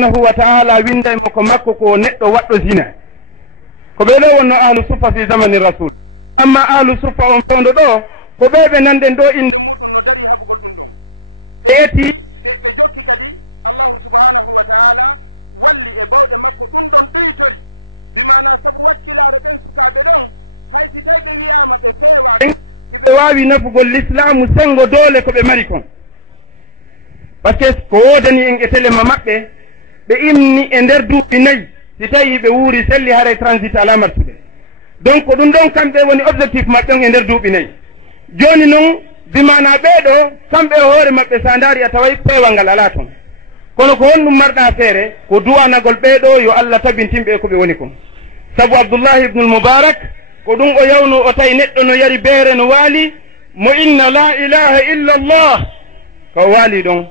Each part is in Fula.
subhanahu wa ta'ala winda ko makko ko neɗɗo waɗɗo zina ko ɓe ɗo wonno ahlu sufa fi zamani rasul amma ahlu sufa on fewndo ɗo ko ɓeɓe nanɗen ɗo inde eti ɓe wawi nafugol l'islamu sengo doole ko ɓe mari kon par ce que ko wodani en e téléma maɓɓe ɓe imni e nder duuɓi nayyi si tawi ɓe wuuri selli haray transit ala martuɓe donc ko ɗum ɗon kamɓe woni objectif maɓɓe on e nder duuɓi nayyi joni noon bimana ɓeeɗo kamɓe e hoore maɓɓe sa daari a taway peewal ngal ala toon kono ko honɗum marɗa feere ko duwanagol ɓeeɗo yo Allah tabintinɓe ko ɓe woni kon sabu Abdoullahi ibnul Moubarak ko ɗum o yawno o tawi neɗɗo no yari beere no waali mo inna la ilaha illa allah ko waali ɗon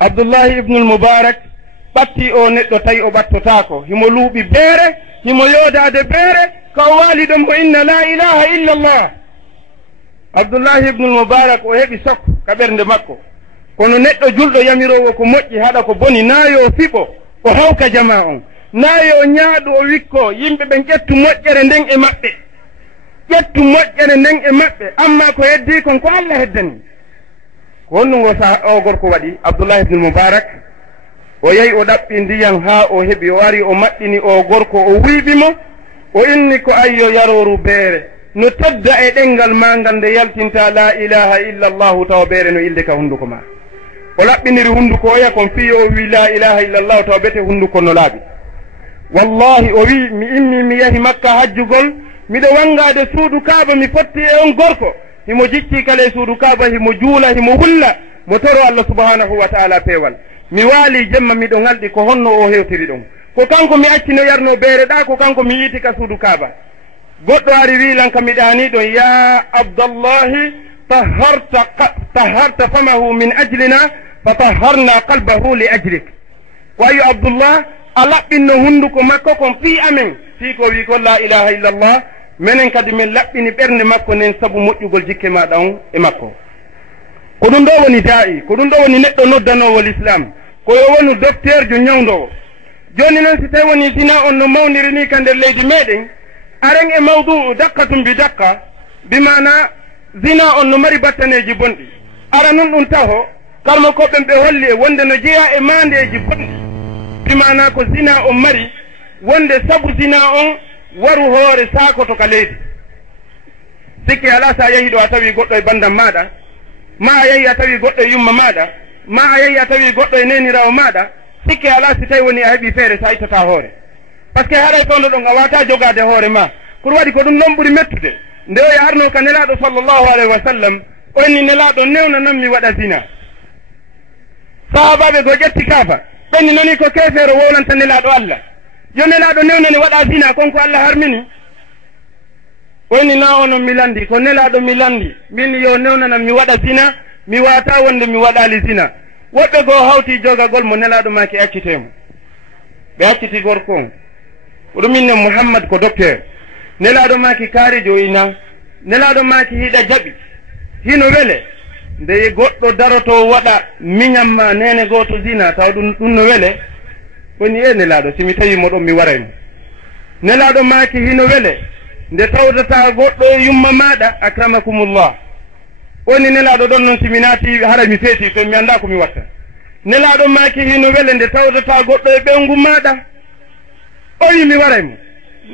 Abdoullahi ibnul Moubarak ɓatti o neɗɗo tawi o ɓattotako himo luuɓi beere himo yoodade beere ko waali ɗon mo inna la ilaha illa allah Abdoullahi ibnul Moubarak o heɓi sok ka ɓernde makko kono neɗɗo julɗo yamirowo ko moƴƴi haɗa ko boni naayo fiɓo o hawka jama on naayo ñaaɗu o wikko yimɓe ɓen ƴettu moƴƴere nden e maɓɓe ƴettu moƴƴere nden e maɓɓe amma ko heddi kon ko Allah heddani ko honnugo o gorko waɗi Abdoullahi ibnul Moubarak o yehi o ɗaɓɓi ndiyam ha o heɓi o ari o maɗɗini o gorko o wiiɓimo o inni ko ayyo yaroru beere no tedda e ɗengal ma ngal nde yaltinta la ilaha illa allahu tawa beere no ilde ka hunduko ma o laɓɓiniri hunduko o yakon fiyo o wi la ilaha illa allahu tawa bete hunduko no laaɓi wallahi o wi mi immi mi yahi makka hajjugol miɗo wangade suudu kaaba mi fotti e on gorko himo jicci kala e suudu kaaba himo juula himo hulla mo toro Allah subhanahu wa ta'ala peewal mi waali jemma miɗo ngalɗi ko honno o hewtiri ɗon ko kanko mi acci no yarno beere ɗa ko kanko mi yiiti ka suudu kaaba goɗɗo ari wiilan ka mi ɗani ɗon ya abdallahi taharta famahu min ajlina fa taharna qalbahu li ajlik wayo abdoullah a laɓɓinno hunduko makko kon fii amen fii ko wi ko la ilaha illa allah minen kadi min laɓɓini ɓernde makko nden sabu moƴƴugol jikke maɗa on e makko ko ɗum ɗo woni da'i ko ɗum ɗo woni neɗɗo noddanowo l'islam ko yo wonu docteur jo ñawdowo joni noon si tawi woni zina on no mawniri ni ka nder leydi meɗen aren e mawduu dakkatum bi dakka bimana zina on no mari battaneji bonɗi ara noon ɗum taho kalmo koɓɓen ɓe holli e wonde no jeeya e mandeji bonɗi bimana ko zina on mari wonde sabu zina on waru hoore sakoto ka leydi sikki ala sa yehi ɗo a tawi goɗɗo e bandam maɗa ma a yehi a tawi goɗɗo e yumma maɗa ma a yehi a tawi goɗɗo e nenirawo maɗa sikki ala si tawi woni a heeɓi feere sa ittata hoore par ce que haɗay fewndo ɗon a wata jogade hoore ma pour waɗi ko ɗum ɗon ɓuuri mettude nde o yarno ka nelaɗo sallllahu alayhi wa sallam o inni nelaɗo newna nan mi waɗa zina sahabaɓe go ƴetti kaafa ɓenni nani ko kefeero wowlanta nelaɗo Allah yo nelaɗo newnani waɗa zina konko Allah harmini o inni na ono mi landi ko nelaɗo mi landi min yo newnanan mi waɗa zina mi wata wonde mi waɗali zina woɓɓe goo hawti jogagol mo nelaɗo maki accitemo ɓe acciti gorko on ɗum inne Mouhammad ko docteur nelaɗo maki kaarijo ina nelaɗo maki hiɗa jaɓi hino wele nde goɗɗo daroto waɗa miñamma nene goto zina taw ɗum no wele woni e nelaɗo simi tawimo ɗon mi waraymo nelaɗo maki hino wele nde tawdata goɗɗo e yumma maɗa akramakumullah woni nelaɗo ɗon noon simi naati hara mi feeti to mi anda komi watta nelaɗo maki hino wele nde tawdata goɗɗo e ɓewngu maɗa o wi mi waraymo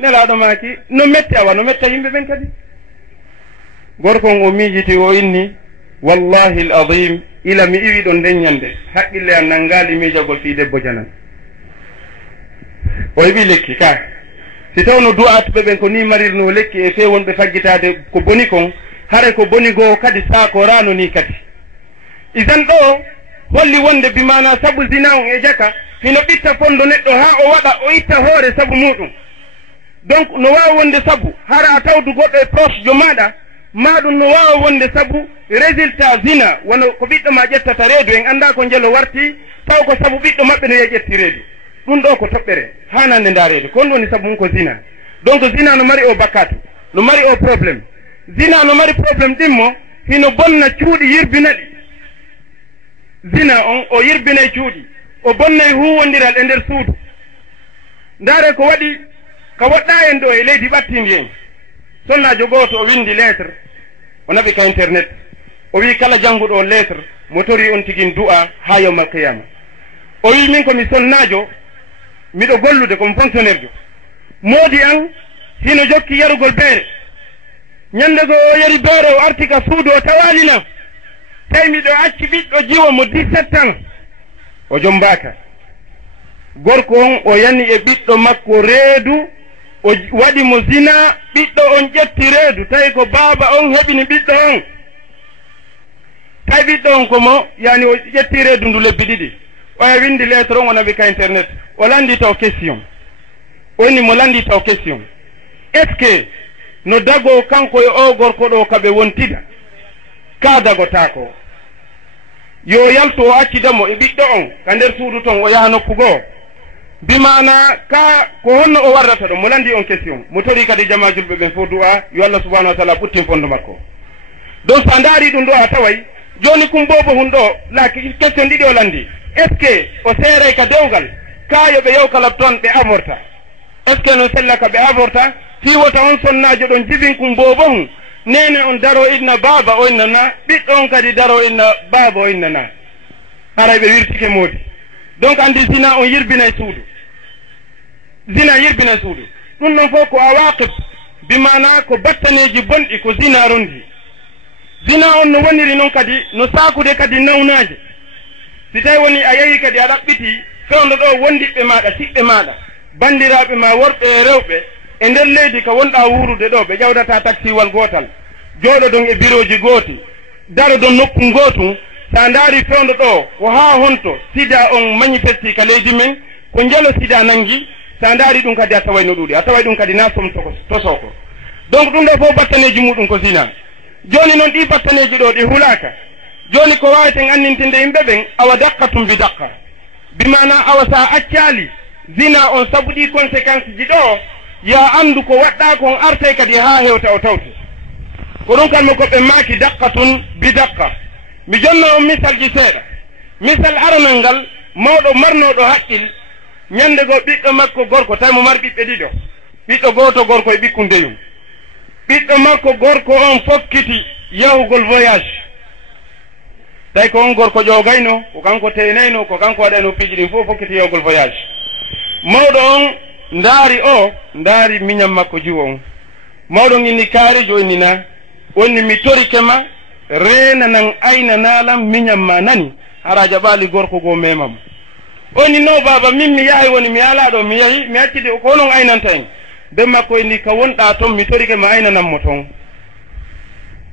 nelaɗo maki no metti awa no metta yimɓe ɓen kadi gorko on o miijiti o inni wallahi l adim ila mi iwi ɗon nden ñande haqqille an nangali miijagol fii debbo janan o heɓi lekki ka si tawno du'atuɓe ɓen ko ni marirno lekki e fewonɓe faggitade ko boni kon hare ko boni goo kadi saako rano ni kadi isan ɗo holli wonde bimana sabu zina on e jaka hino ɓitta fondo neɗɗo ha o waɗa o itta hoore sabu muɗum donc no wawa wonde sabu hara a tawdu goɗɗo e proche jo maɗa maɗum no wawa wonde sabu résultat zina wono ko ɓiɗɗo ma ƴettata reedu en anda ko jelo warti taw ko sabu ɓiɗɗo maɓɓe no yiya ƴetti reedu ɗum ɗo ko toɓɓere hanande nda reedu kon woni sabu mum ko zina donc zina no mari o bakkatu no mari o probléme zina no mari probléme ɗimmo hino bonna cuuɗi yirbina ɗi zina on o yirbinay cuuɗi o bonnay huwondiral e nder suudu ndaare ko waɗi ka woɗɗa en ɗo e leydi ɓattindi en sonnajo gooto o windi lettre o naɓi ka internet o wi kala jannguɗo o lettre mo tori on tigin du'a ha yawmal qiyama o wi min komi sonnajo miɗo gollude komi fonctionnaire jo moodi an hino jokki yarugol beere ñande go o yari beere o arti ka suudu o tawalina tawi miɗo acci ɓiɗɗo jiwo mo 17 ans o jombaka gorko on o yanni e ɓiɗɗo makko reedu o waɗi mo zina ɓiɗɗo on ƴetti reedu tawi ko baaba on heɓini ɓiɗɗo on tawi ɓiɗɗo on komo yani o ƴetti reedu ndu lebbi ɗiɗi oya windi lettre on o naɓi ka internet o landi taw question oni mo landi taw question est ce que no dago kanko e o gorko ɗo kaɓe wontida ka dagotako yo yaltu o accidamo e ɓiɗɗo on ka nder suudu ton o yaha nokku goo bimana ka ko honno o warrata ɗo mo landi on question mo tori kadi jama julɓe ɓen fo du'a yo Allah subhanahu wa ta'ala ɓuttin fondo makko donc sa ndaari ɗum ɗo a taway joni kum bobo hun ɗo la question ɗiɗi o landi est ce que o seeray ka dewgal kayo ɓe yew kala ton ɓe avorta est ce que no sella ka ɓe avorta fi wota on sonnajo ɗon jibin kum bobo hun nene on daro inna baba o inna na ɓiɗɗo on kadi daro inna baba o inna na aray ɓe wirtike moodi donc andi zina on yirbinay suudu zina yirbinay suudu ɗum ɗon fof ko awaqib bimana ko battaneji bonɗi ko zina rondi zina on no woniri noon kadi no sakude kadi nawnaje si tawi woni a yehi kadi a ɗaɓɓiti fewndo ɗo wondiɓɓe maɗa siɓɓe maɗa bandiraɓe ma worɓe e rewɓe e nder leydi ka wonɗa wurude ɗo ɓe ƴawdata taxiwal gotal jooɗo don e bureau ji gooti daro don nokku gootu sa ndaari fewndo ɗo ko ha honto sida on manifesti ka leydi men ko njalo sida nangi sa ndaari ɗum kadi a taway no ɗuuɗi a taway ɗum kadi na som tosoko donc ɗum ɗo fof battaneji muɗum ko zina joni noon ɗi battaneji ɗo ɗi hulaka joni ko waweten annintinde yimɓe ɓen awa dakkatum bi dakka bimana awa sa accali zina on sabu ɗi conséquence ji ɗo ya andu ko waɗɗa kon arte kadi ha hewta o tawte ko ɗum kalmo koɓe maaki dakkatun bi dakka mi jonno on misal ji seeɗa misal aranal ngal mawɗo marnoɗo haqqil ñande go ɓiɗɗo makko gorko tawi mo mari ɓiɓɓe ɗiɗo ɓiɗɗo goto gorko e ɓikku ndeyum ɓiɗɗo makko gorko on fokkiti yahugol voyage tawi ko on gorko ƴogayno ko kanko teynayno ko kanko waɗayno piiji ɗin fof fokkiti yahugol voyage mawɗo on ndaari miñam makko jiwo on mawɗo on inni kaarijo inni na onni mi torike ma reena nan ayna naalam miñam ma nani hara jaɓaali gorko goo memam onni no baba min mi yahay woni mi ala ɗo mi yahi mi accide ko onon aynanta en be makko inni ka wonɗa toon mi torike ma aynananmo toon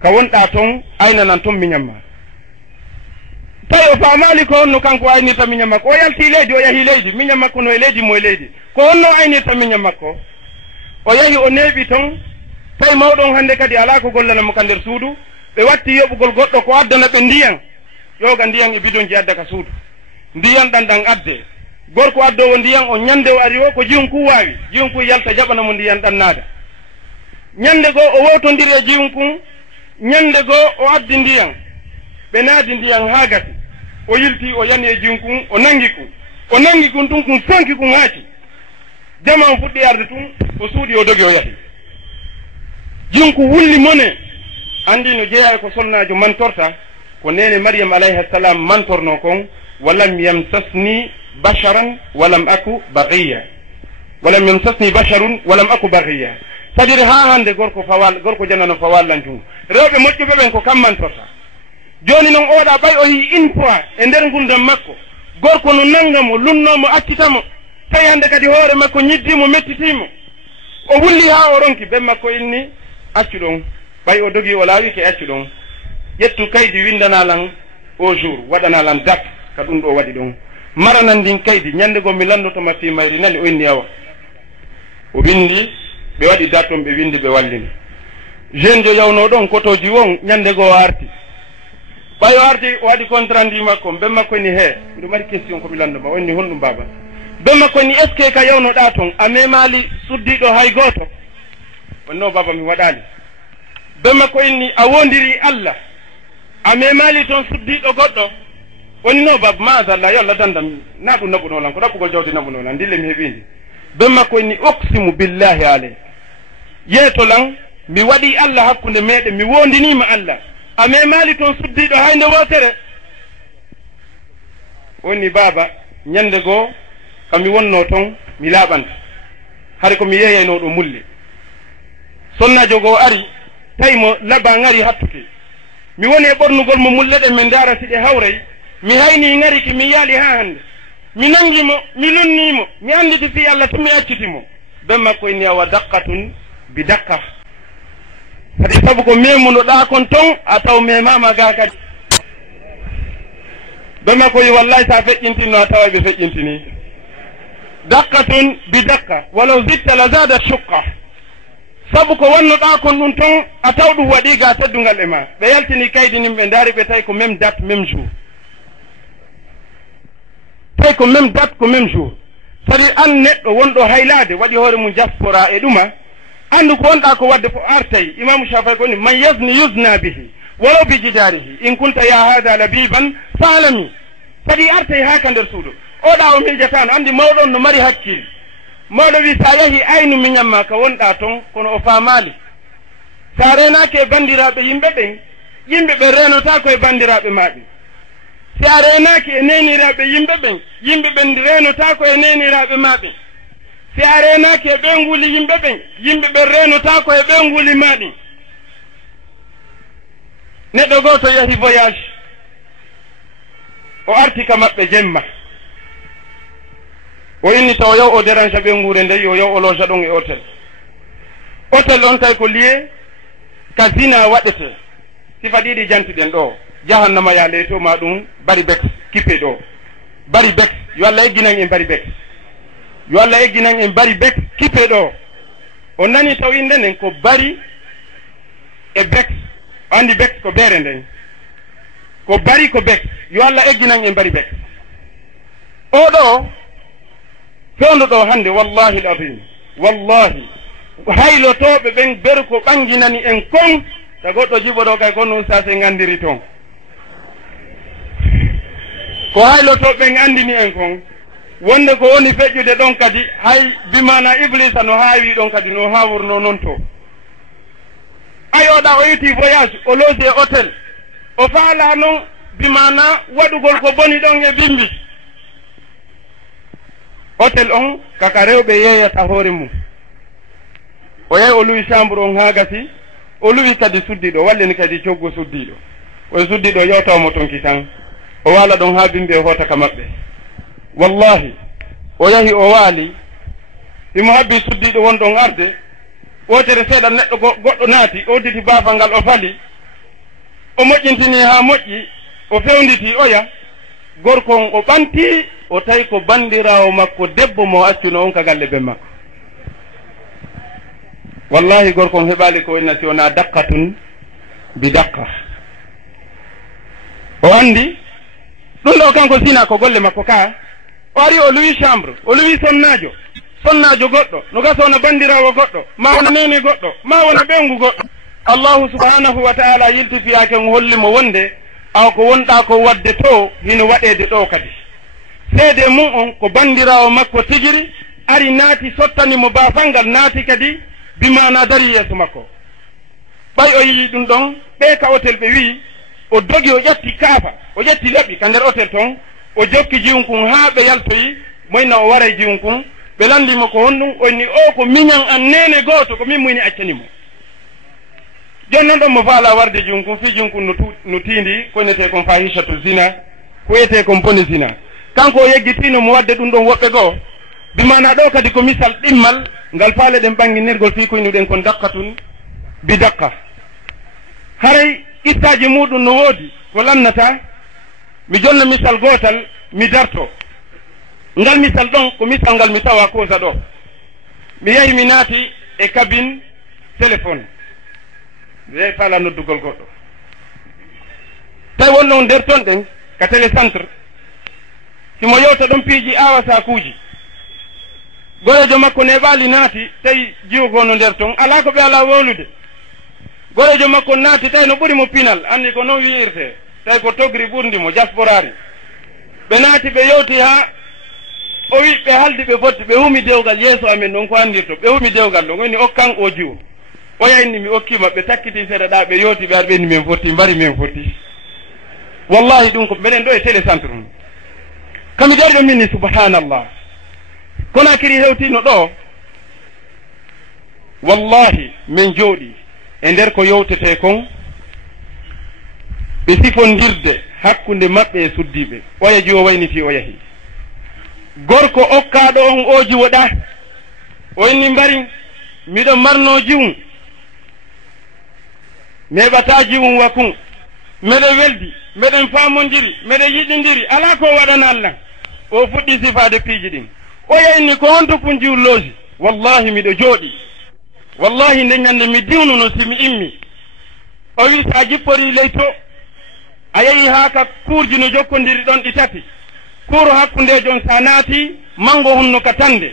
ka wonɗa toon aynanan toon miñam ma tawi o faamali ko honno kanko aynirta miñam makko o yalti leydi o yahi leydi miñam makko no e leydi mo e leydi ko honno aynirta miñam makko o yahi o neeɓi toon tawi mawɗon hannde kadi ala ko gollanamo ka nder suudu ɓe watti yoɓugol goɗɗo ko addana ɓe ndiyan ƴoga ndiyan e bidon ji adda ka suudu ndiyan ɗan adde gorko addowo ndiyan o ñande o ari o ko jiyunku waawi jiyunku yalta jaɓanamo ndiyan ɗan naada ñande goo o wowtodiri e jiyunku ñande goo o addi ndiyan ɓe naadi ndiyan haa gati o yilti o yani e jiyunku o nangi kun ɗum kun fonki kun haaci jama on fuɗɗi arde tun o suuɗi o dogi o yahi jiyunku wulli mone andi no jeeya ko sonnajo mantorta ko nene Maryam alayhi salam mantorno kon walam yamsasni basharan walam aku baghiya walam yamsasni basharun walam aku baghiya c'est-à-dire ha hande gorko janano fawallan jum rewɓe moƴƴuɓe ɓen ko kam mantorta joni noon oɗa ɓay o yi une fois e nder gurdam makko gorko no nangamo lunnomo accitamo tawi hande kadi hoore makko ñiddimo mettitimo o wulli ha o ronki ben makko inni accu ɗon ɓay o dogi o laawi ke accu ɗon ƴettu kaydi windanalan au jour waɗanalan date ka ɗum ɗo waɗi ɗon maranan ndin kaydi ñande go mi landotoma fi mayri nani o inni awa o windi ɓe waɗi date on ɓe windi ɓe wallini jeune jo yawno ɗon kotoji won ñande go arti ɓayo arti o waɗi contrat ndi makko ben makko ni he mbiɗo mari question komi landoma onni honɗum baba ben makko ni est ce que ka yawnoɗa toon a memali suddiɗo hay goto wonno baba mi waɗali ben makko inni a wondiri Allah a memali toon suddiɗo goɗɗo woni no bab maadallah yo allah dandam na ɗum naɓunolan ko ɗaɓɓugol jawdi naɓunolan ndille mi heɓindi be makko inni oksimu billahi aley yeetolan mi waɗi allah hakkunde meɗen mi wondinima allah ame maali toon suddiɗo hayde wotere woni baba ñande goo kami wonno toon mi laaɓanta hade komi yeyayno ɗo mulle sonnajo goo ari tawi mo laba ngari hattuke mi woni e ɓornugol mo mulle ɗen min ndaara si ɗe hawray mi hayni ngariki mi yaali ha hande mi nangimo mi lonnimo mi anditi fi allah to mi accitimo ben makko inni awa daqqatun bi daqqa kadi sabu ko memunoɗa kon ton a taw memama ga kadi ben makko yi wallahi sa feƴƴintinno a tawa ɓe feƴƴintini daqqatun bi daqqa walaw zitta la zada shuqqa sabu ko wannoɗa kon ɗum ton a taw ɗum waɗi ga teddungal e ma ɓe yaltini kaydinin ɓe daari ɓe tawi ko même date même jour tawi ko même date ko même jour sadi an neɗɗo wonɗo haylade waɗi hoore mum diaspora e ɗuma andu ko wonɗa ko wadde fo artay imamu shafai koni man yazni yusna bihi walaw bi jidarihi in kunta ya hada labiban faalami sadi artay ha ka nder suuɗo oɗa o miijatano andi mawɗon no mari hakkille mawɗo wi sa yahi aynu miñamma ka wonɗa toon kono o faamali sa renaki e bandiraɓe yimɓe ɓen yimɓe ɓe renota koye bandiraɓe maɓe si a renaki e neniraɓe yimɓe ɓen yimɓe ɓen renota ko e neniraɓe maɓe si a renaki e ɓe nguli yimɓe ɓen yimɓe ɓen renota ko e ɓe nguli maɗi neɗɗo goto yahi voyage o arti ka maɓɓe jemma o inni taw yaw o dérange ɓe nguure nde yo yaw o loja ɗon e hôtel hôtel on tawi ko lié ka zina waɗete sifa ɗiɗi jantiɗen ɗo jahannama ya leyto ma ɗum bari bex kippe ɗo bari bex yo allah egginan en bari bex yo allah egginan en bari bex kippe ɗo o nani taw inde nden ko bari e bex andi bex ko beere nden ko bari ko bex yo allah egginan en bari bex oɗo fewndo ɗo hande wallahi l azim wallahi haylotoɓe ɓen beru ko ɓanginani en kon ta goɗɗo jiɓoɗo kay kon noon sase gandiri toon ko haylotoɓe ɓen andini en kon wonde ko woni feƴƴude ɗon kadi hay bimana iblisa no haawi ɗon kadi no hawurno noon to ay oɗa o yiti voyage o loge e hôtel o faala noon bimana waɗugol ko boni ɗon e bimbi hôtel on kaka rewɓe yeyata hoore mum o yahi o luwi chambre on ha gasi o luwi kadi suddiɗo wallini kadi coggo suddiɗo o suddiɗo yewtawmo tonki tan o waala ɗon ha bimɓe hoota ka maɓɓe wallahi o yahi o waali imo habbi suddiɗo won ɗon arde wotere seeɗa neɗɗo goɗɗo naati o udditi baafal ngal o fali o moƴƴintini ha moƴƴi o fewnditi oya gorko on o ɓanti o tawi ko bandirawo makko debbo mo accuno on ka galle ɓe makko wallahi gorko on heɓali ko wonna si wona daqqatun bi daqqa o andi ɗum ɗo kanko sina ko golle makko ka o ari o luwi chambre o luwi sonnajo goɗɗo no gasa wona bandirawo goɗɗo ma wona nene goɗɗo ma wona ɓengu goɗɗo allahu subhanahu wa taala yiltifiyake on hollimo wonde aw ko wonɗa ko wadde to hino waɗede ɗo kadi seede mum on ko bandirawo makko tigiri ari naati sottanimo baafal ngal naati kadi bimana dari yeeso makko ɓay o yii ɗum ɗon ɓe ka hôtel ɓe wi o dogi o ƴatti kaafa o ƴetti leɓi ka nder hôtel ton o jokki jiwnkun ha ɓe yaltoyi moyna o waray jiwnkun ɓe landimo ko honɗum o inni o ko miñan an nene gooto ko min muyni accanimo joni noon ɗon mo faala warde jiwnkun fi jiwnkun no tiindi koynete kon fahishatu zina ko wiyete kon boni zina kanko o yeggitino mo wadde ɗum ɗon woɓɓe goo bimana ɗo kadi ko misal ɗimmal ngal faale ɗen ɓanginirgol fi koynuɗen kon daqqatun bi daqqa haray ittaji muɗum no woodi ko lannata mi jonna misal gotal mi darto ngal misal ɗon ko misal ngal mi tawa kosa ɗo mi yahi mi naati e cabine téléphone ɓe faala noddugol goɗɗo tawi wonno nder ton ɗen ka télécentre simo yewta ɗon piiji awa sakuji gorejo makko neɓali naati tawi jiwogono nder ton ala ko ɓe ala wolude gorejo makko naati tawi no ɓuuri mo pinal anni ko noon wiirte tawi ko togri ɓurdimo diasporari ɓe naati ɓe yewti ha o wi ɓe haldi ɓe fotti ɓe humi dewgal yeeso amen ɗon ko andirto ɓe humi dewgal ɗon woni okkan o jiwo o yayni mi okkima ɓe takkiti seeɗa ɗa ɓe yewti ɓe ar ɓenni min fotti mbari min fotti wallahi ɗum ko mbeɗen ɗo e télécentre mum kami dari ɗo min ni subhanallah Konakiri hewtino ɗo wallahi min jooɗi e nder ko yewtete kon ɓe sifondirde hakkunde maɓɓe e suddiɓe oya jiwo wayniti o yahi gorko okkaɗo on o jiwoɗa o inni mbari miɗo marno jiwum mi heɓata jiwum wakkum meɗen weldi meɗen famodiri meɗen yiɗidiri ala ko waɗana Allah o fuɗɗi sifade piiji ɗin o yayni ko honto pun jiwlooji wallahi miɗo jooɗi wallahi nde ñande mi diwnuno simi immi o wi sa jippori ley to a yehi ha ka kuurji no jokkodiri ɗon ɗi tati kuuro hakkunde jon sa naati mango honno ka tande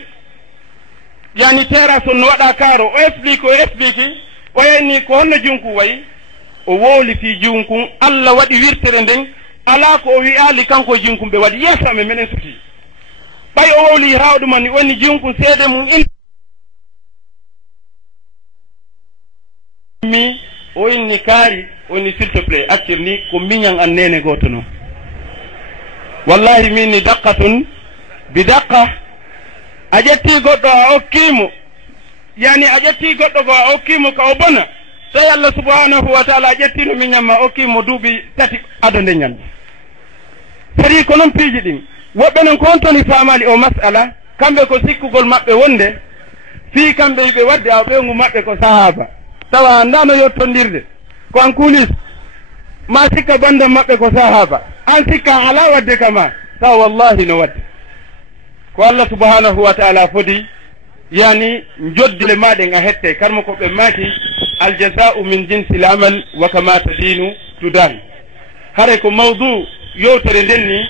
yani terrasse on no waɗa kaaro o explique o yayni ko honno junku wayi o wowli fi junkun Allah waɗi wirtere nden ala ko o wi'ali kanko junkum ɓe waɗi yeeso amen minen suti ɓay o wowli hawɗumani woni junkun seede mum mi o inni kaari woni s'il te plaît accir ni ko miñan an nene goto noon wallahi min ni daqqatun bi daqqa a ƴetti goɗɗo a okkimo yani a ƴetti goɗɗo ko a okkimo ka o bona tawi Allah subhanahu wa taala a ƴettino miñamma okkimo duuɓi tati ado nde ñande sari ko noon piiji ɗin woɓɓe noon ko on toni famali o masala kamɓe ko sikkugol maɓɓe wonde fii kamɓe yiɓe wadde aw ɓeyngu maɓɓe ko sahaba tawa andano yettondirde ko an kuulis ma sikka bandam maɓɓe ko sahaba an sikka ala wadde kama tawa wallahi no wadde ko Allah subhanahu wa taala fodi yani joddile maɗen a hette karmo ko ɓe maaki aljaza'u min jinsi l amal wa kama tadinu tudan hare ko mawdu yewtere nden ni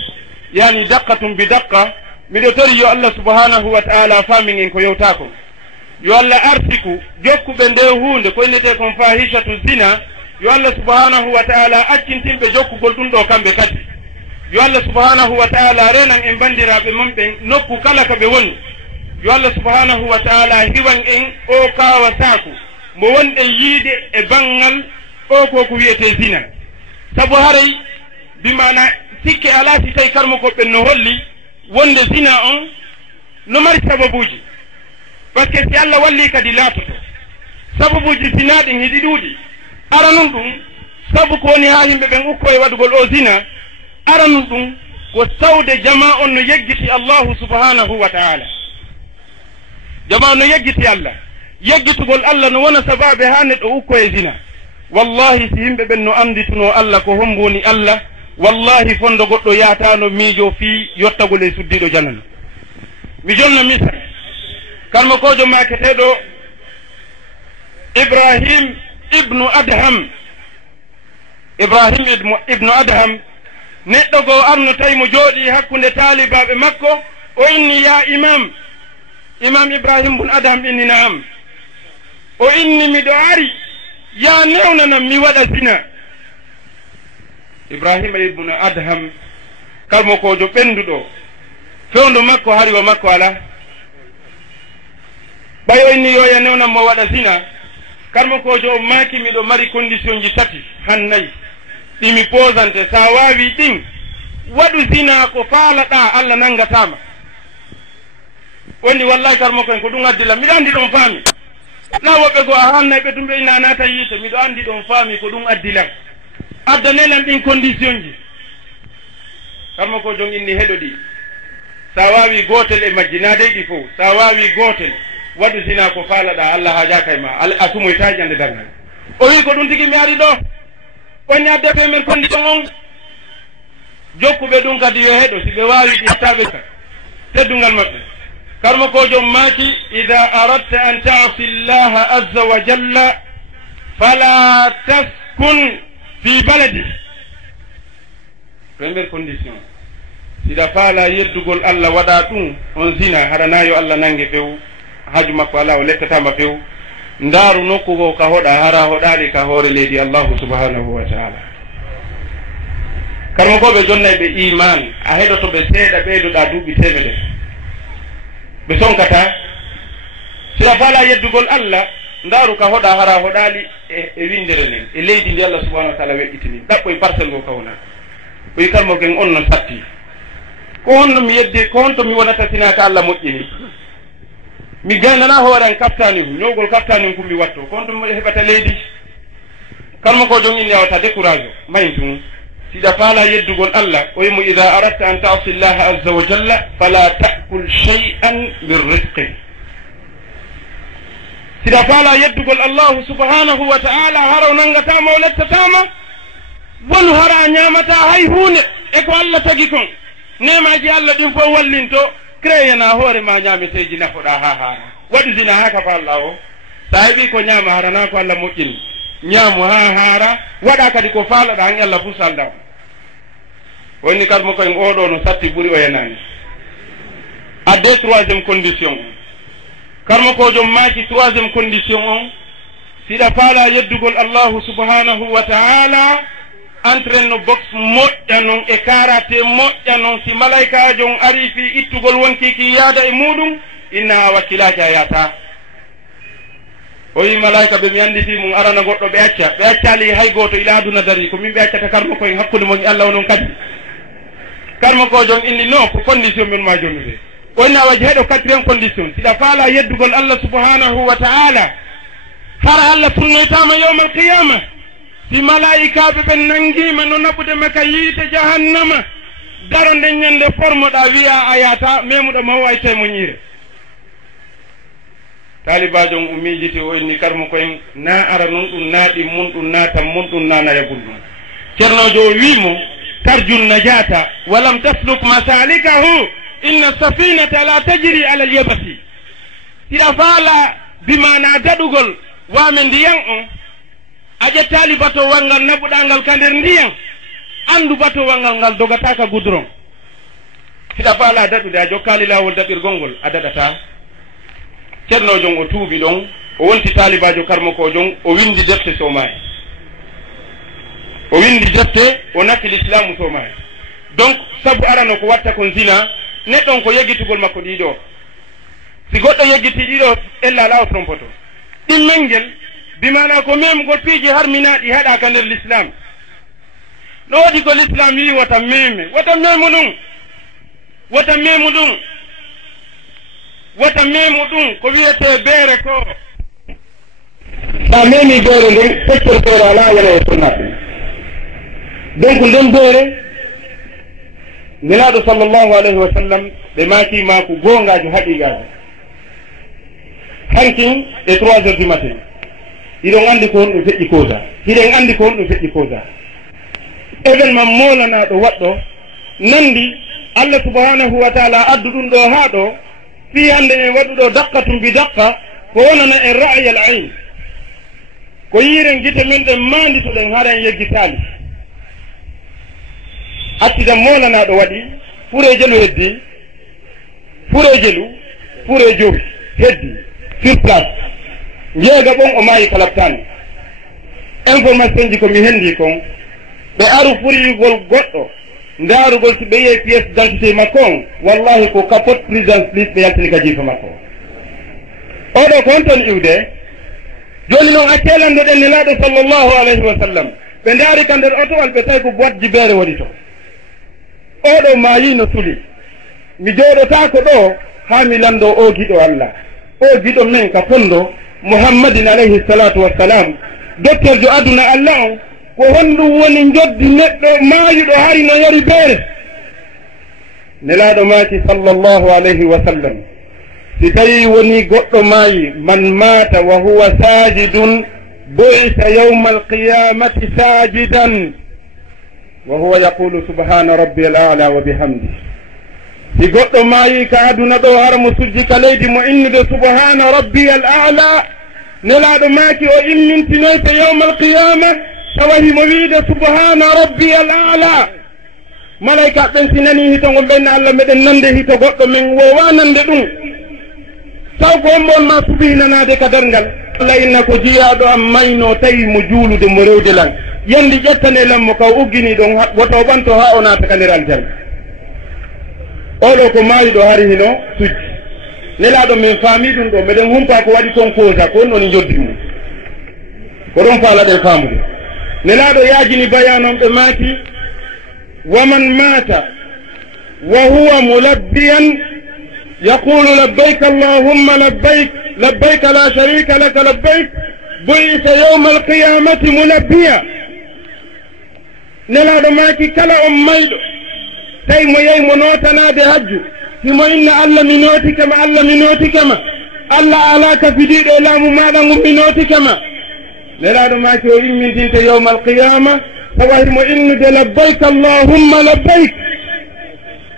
yani daqqatum bi daqqa miɗo tori yo Allah subhanahu wa taala famin en ko yewtako yo Allah arsiku jokkuɓe nde hunde ko innete kon fahishatu zina yo Allah subhanahu wa taala accintinɓe jokkugol ɗum ɗo kamɓe kadi yo Allah subhanahu wa taala renan en bandiraɓe momɓen nokku kala ka ɓe woni yo Allah subhanahu wa taala hiwan en o kawa saku mo wonɗen yiide e bangal o ko ko wiyete zina sabu haray bimana sikke ala si tawi karmo koɓɓen no holli wonde zina on no mari sababuji par ce que si Allah walli kadi laatoto sababuji zina ɗin hiɗi ɗuuɗi ara nun ɗum sabu ko woni ha yimɓe ɓen ukko e waɗugol o zina ara nun ɗum ko tawde jama on no yeggiti Allahu subhanahu wa taala jama no yeggiti Allah yeggitugol Allah no wona sababe ha neɗɗo ukko e zina wallahi si yimɓe ɓen no andituno Allah ko homboni Allah wallahi fondo goɗɗo yatano miijo fi yottagol e suddiɗo janano mi jonna misal kalmo kojo maketeɗo Ibrahim ibnu Adham neɗɗo go arno tawi mo jooɗi hakkunde taalibaɓe makko o inni ya imam Ibrahim bun Adham inni naam o inni miɗo ari ya newnanam mi waɗa zina Ibrahima ibnu Adham kalmo kojo ɓenduɗo fewndo makko hariwa makko ala ɓay o inni yo ya newnam mo waɗa zina kalmo kojo o maaki miɗo mari condition ji tati hannayi ɗimi posante sa wawi ɗin waɗu zina ko faalaɗa Allah nangatama woni wallahi karmo ken ko ɗum addila miɗo andi ɗon faami na woɓɓe go a hannay ɓe tumɓe ina nata yiite miɗo andi ɗon faami ko ɗum addila addanenan ɗin condition ji karmo ko jom inni heɗo ɗi sa wawi gotel e majji na dey ɗi fof sa wawi gotel waɗu zina ko faalaɗa Allah hajaka e ma a sumoytaji ande darnal o wi ko ɗum tigi mi ari ɗo on addefe men condition on jokkuɓe ɗum kadi yo heɗo si ɓe wawi ɗi hettaɓe ka teddungal maɓɓe karmo ko jom maaki ida aradta an taasi llaha azza wa jalla fala taskun fi baladi première condition siɗa faala yeddugol Allah waɗa ɗum on zina haɗana yo Allah nangue few haaju makko ala o lettatama few ndaaru nokku ko ka hoɗa hara hoɗaɗi ka hoore leydi Allahu subhanahu wa taala karmo ko ɓe jonnayɓe iman a heɗoto ɓe seeɗa ɓeydoɗa duuɓi temedere ɓe sonkata sila faala yeddugol Allah ndaaru ka hoɗa hara hoɗali e windere nden e leydi ndi Allah subahanahu wa taala weƴƴitini ɗaɓɓo e parcelle ngo kawna o wi karmo gen on no satti ko honno mi yeddi ko honto mi wonata sinaka Allah moƴƴini mi gaynana hoore an kaftani ñowgol kaftani kum mi watto ko honto mi heɓata leydi karmo ko jom inni yawata décourage o maytum siɗa faala yeddugol Allah o wimo ida aradta an taasi llaha azza wa jalla fala takul shay'an min rizqi siɗa faala yeddugol allahu subhanahu wa ta'ala haraw nangatama o lettatama wonu hara ñamata hay hunde e ko Allah tagi kon nemaji Allah ɗin fof wallinto créena hoore ma ñameteji nafoɗa ha hara waɗudina ha kafa Allah o sa heeɓi ko ñama harana ko Allah moƴƴini ñaamu ha haara waɗa kadi ko faaloɗa han Allah fu salda wonni kadi mo koye oɗo no satti ɓuuri o yenani adde troisiéme condition o karmo ko jom maaki troisiéme condition on siɗa faala yeddugol allahu subhanahu wa ta'ala entraine no box moƴƴa noon e karate moƴƴa noon si malaikajo on ari fi ittugol wonkiki yaada e muɗum inna wakkilaki a yata o wi malaika ɓe mi anditi mum arana goɗɗo ɓe accali hay goto ila aduna dari ko min ɓe accata karmo koye hakkude mon Allah onon kadi karmo ko jon inni non ko condition min ma jonnude wonni a waji heɗo quatriéme condition siɗa faala yeddugol Allah subhanahu wa ta'ala hara Allah sunnoytama yawma alqiyama si malaikaɓe ɓe nangima no naɓude maka yiite jahannama daro nden ñande formoɗa wiya a yata memuɗo mawo ay témoñire talibajo o miijiti o inni karmo koyen na ara noon ɗum naaɗi mun ɗum naatan mun ɗum nanayabul ɗum ceernojo o wiimo tarjun najata walam tasluk masalikahu inna safinata la tajri ala alyabasi siɗa faala bimana daɗugol wame ndiyan on a ƴettali batowal ngal naɓuɗa ngal ka nder ndiyan andu batowal ngal ngal dogataka goudron siɗa faala daɗude a jokkali lawol daɓirgol ngol a daɗata ceernojon o tuubi ɗon o wonti talibajo karmo ko jon o windi defte somaye o windi defte o natti l'islamu somaye donc sabu arano ko watta kon zina neɗɗon ko yeggitugol makko ɗiɗo si goɗɗo yeggiti ɗiɗo ella ala o trompoto ɗimmel ngel bimana ko memugol piiji harminaɗi haɗa ka nder l'islam ɗo waɗi ko l'islam wi wota meme wota memu ɗum wota memu ɗum wota memu ɗum ko wiyete beere ko sa memi beere nden feccortore ala wona e sunnaɓe donc nden beere nelaɗo sallllahu alayhi wa sallam ɓe maaki maako gongaji haqiqaji hankin e 3 heures du matin iɗon andi ko honɗum feƴƴi causa hiɗen andi ko honɗum feƴƴi causa événement molanaɗo waɗɗo nandi Allah subhanahu wa taala addu ɗum ɗo ha ɗo fi hande en waɗuɗo daqqatum bi daqqa ko wonana en ra'y al ayn ko yiren gite men ɗen manditoɗen haren yeggitali accident molanaɗo waɗi fure jelu heddi fure jelu fure jowi heddi sur place jeega ɓon o maayi kalabtani information ji komi hendi kon ɓe aru furigol goɗɗo ndarugol si ɓe yiye pièce d'identité makko on wallahi ko capote présence liste ɓe yaltini ka jiifa makko oɗo ko on toon iwde joni noon a kelande ɗen nelaɗo sallllahu alayhi wa sallam ɓe ndaari ka nder otowal ɓe tawi ko boîte jibeere waɗi to oɗo maayi no suli mi jooɗotako ɗo ha mi lando o giɗo Allah o giɗo men ka fondo muhammadin alayhi salatu wassalam docteur jo aduna Allah on ko honɗum woni joddi neɗɗo maayuɗo hari no yari beere nelaɗo maaki sallllahu alayhi wa sallam si tawi woni goɗɗo maayi man mata wa huwa sajidun bu'isa yawma alqiyamati sajidan wa huwa yaqulu subhana rabbi al a'la wa bihamdi si goɗɗo maayi ka aduna ɗo hara mo sujji ka leydi mo innude subhana rabbi al a'la nelaɗo maaki o immintinoyte yawma alqiyama tawahi mo wiide subhana rabbi al a'la malaika ɓen si nani hito ngo ɓenne Allah meɗen nande hito goɗɗo men wowa nande ɗum taw ko on ma suɓi nanade ka dargal Allah inna ko jiyaɗo am mayno tawi mo juulude mo rewde lan yendi ƴettane lammo kaw uggini ɗon woto ɓanto ha o naata ka nder aljanna oɗo ko maayi ɗo hari hino sujji nelaɗo min faami ɗum ɗo meɗen humpa ko waɗi toon causa ko on ɗon joddi mum ko ɗon faalaɗen faamude nelaɗo yaajini bayanon ɓe maaki waman mata wa huwa mulabbiyan yaqulu labbayk allahumma labbayk labbayk la sharika laka labbayk bu'itha yawma alqiyamati mulabbiya nelaɗo maaki kala on mayɗo tawi mo yehi mo notanade hajju himo inna allah mi notikama allah mi notikama allah ala ka fidiɗo laamu maɗa ngum mi notikama nelaɗo maaki o immintinte yawma alqiyama tawa himo innude labbayk allahumma labbayk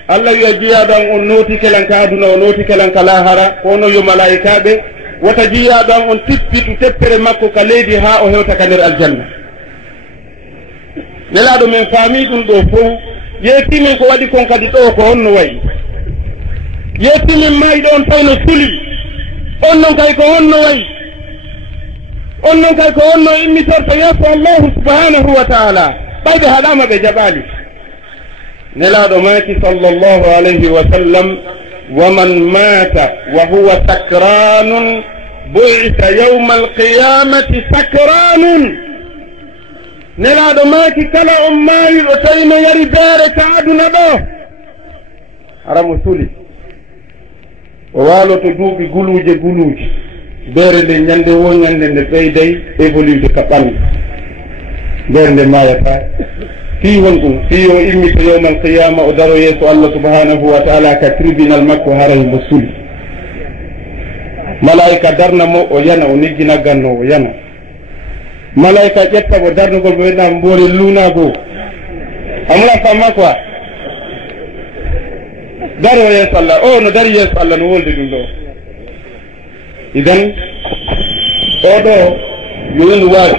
allah wiya jiyaɗan on notikelan ka aduna o notikelan ka lahara kono yo malaikaɓe wota jiyaɗan on tippitu teppere makko ka leydi ha o hewta ka nder aljanna nelaɗo min faami ɗum ɗo fof yeetimin ko waɗi kon kadi ɗo ko honno wayi yeetimin mayiɗo on tawno suli on noon kay ko honno wayi on noon kay ko honno immitorto yeeso allahu subhanahu wa taala ɓayɓe haɗama ɓe jaɓali nelaɗo maaki sallllahu alayhi wa sallam waman mata wa huwa sakranun bu'itha yawma alqiyamati sakranun nelaɗo maaki kala on maayiɗo tawi no yari beere ka aduna ɗo haramo suli o waaloto duuɓi guluuje beere nde ñande wo ñande nde ɓeyday évolude ka ɓandu beere nde maayata fii won ɗum fii o immito yawma alqiyama o daro yeeso allah subhanahu wa taala ka tribunal makko haray mo suli malaika darna mo o yana o niggina ganno o yana malaika ƴetta mo darnugol mo weɗɗa mboore luunago amula famma quoi dari o yeeso allah o no dari yeeso allah no wolde ɗum ɗo idan oɗo yo wendu waawi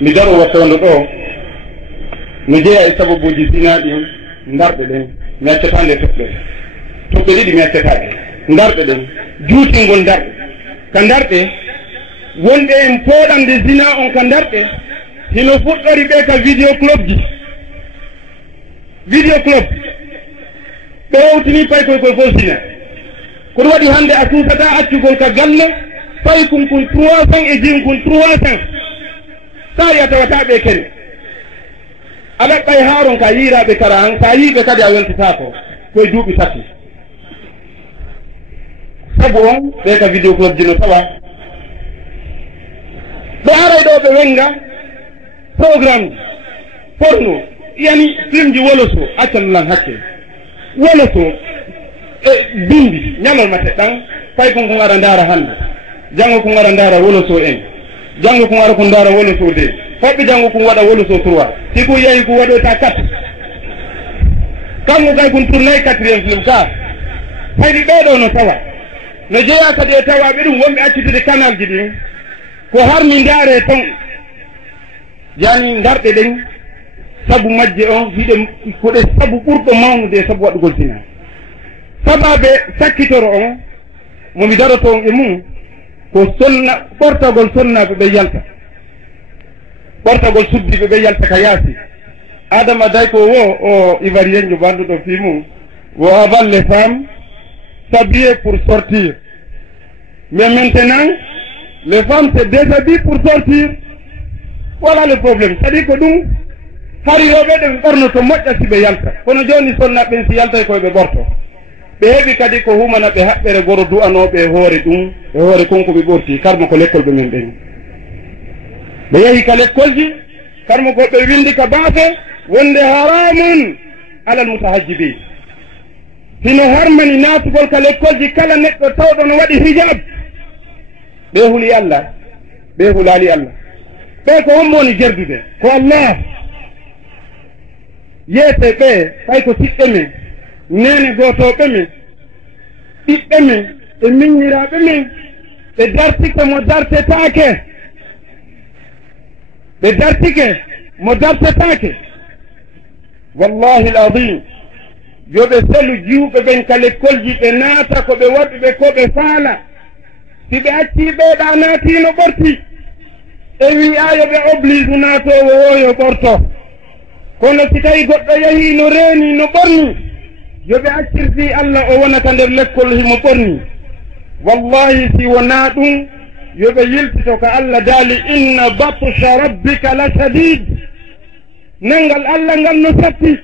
mi daro wattondo ɗo no jeeya e sababuji sina ɗin darɓe ɗen mi accatande toɓɓe ɗiɗi mi accataɗe darɓe ɗen juutingol darɓe ka darɓe wonɓe en pooɗande zina on ka darɓe hino fuɗɗori ɓe ka vidéo club ji ɓe wowtini pay koy fof zina kono waɗi hannde a suusata accugol ka galle pay kun 300 e jinkun 300 sa yiya tawata ɓe kene a ɗaɓɓay haaron ka yiiraɓe kara han sa yiiɓe kadi a weltatako koye duuɓi tati sabu on ɓe ka vidéo club ji no tawa ɓe aray ɗo ɓe wenga programme porno yani film ji woloso accanulan hakke woloso e bindi ñalolma teɗɗan fay kon ko ara ndaara hannde janngo ko ara ndaara woloso en janngo ko ara ko ndaara woloso de hoɓɓe janngo ko waɗa woloso 3 si ko yeeyi ko waɗoyta 4 kanko kay kon tournayi 4e film ka hayɗi ɓeɗo no tawa no jeeya kadi e tawaɓe ɗum wonɓe accitude canal ji ɗin ko harmi ndaare ton yani darɗe ɗen sabu majje on hiɗe koɗe sabu ɓurɗo mawnude sabu waɗugol zina sababe sakkitoro on momi daroto on e mum ko sonna ɓortagol sonnaɓe ɓe yalta ɓortagol suddiɓe ɓe yalta ka yaasi adama day ko wo o ivoirien jo banduɗo fi mum wo avant les femmes s'habiller pour sortir mais maintenant les femmes se déshabillent pour sortir voilà le problème c'est à dire ko ɗum hari roɓe ɗen ɓornoto moƴƴa si ɓe yalta kono joni sonnaɓen si yaltay koye ɓe ɓorto ɓe heeɓi kadi ko humana ɓe haɓɓere goro du'anoɓe e hoore ɗum e hoore konko ɓe ɓorti karmo ko l'école ɓe men ɓen ɓe yehi ka l'école ji karmo ko ɓe windi ka baafe wonde haramun alal mutahajjibin hino harmani naatugol ka l'école ji kala neɗɗo tawɗo no waɗi hijab ɓe huli allah ɓe hulali allah ɓe ko hommo woni jerdude ko allah yeese ɓe fay ko siɓɓe men nene gotoɓe men ɓiɓɓe men e miññiraɓe men ɓe dartike mo dartetake ɓe dartike mo dartetake wallahi l adim yoɓe selu jiwɓe ɓen ka l'école ji ɓe naata ko ɓe waɗi ɓe ko ɓe faala si ɓe acci ɓeeɗa naatino ɓorti e wi'a yoɓe oblige naatowo o yo ɓorto kono si tawi goɗɗo yahi no reeni no ɓorni yoɓe accirti Allah o wonata nder lekkol himo ɓorni wallahi si wona ɗum yoɓe yiltito ko Allah daali inna batsha rabbika la shadid nangal Allah ngal no satti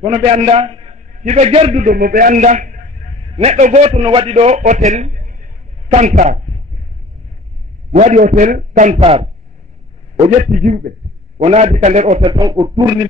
kono ɓe anda hiɓe gerduɗo mo ɓe anda neɗɗo goto no waɗi ɗo hôtel Kansar waɗi hôtel Kansar o ƴetti juuɓe o naadi ka nder hôtel ton o tourni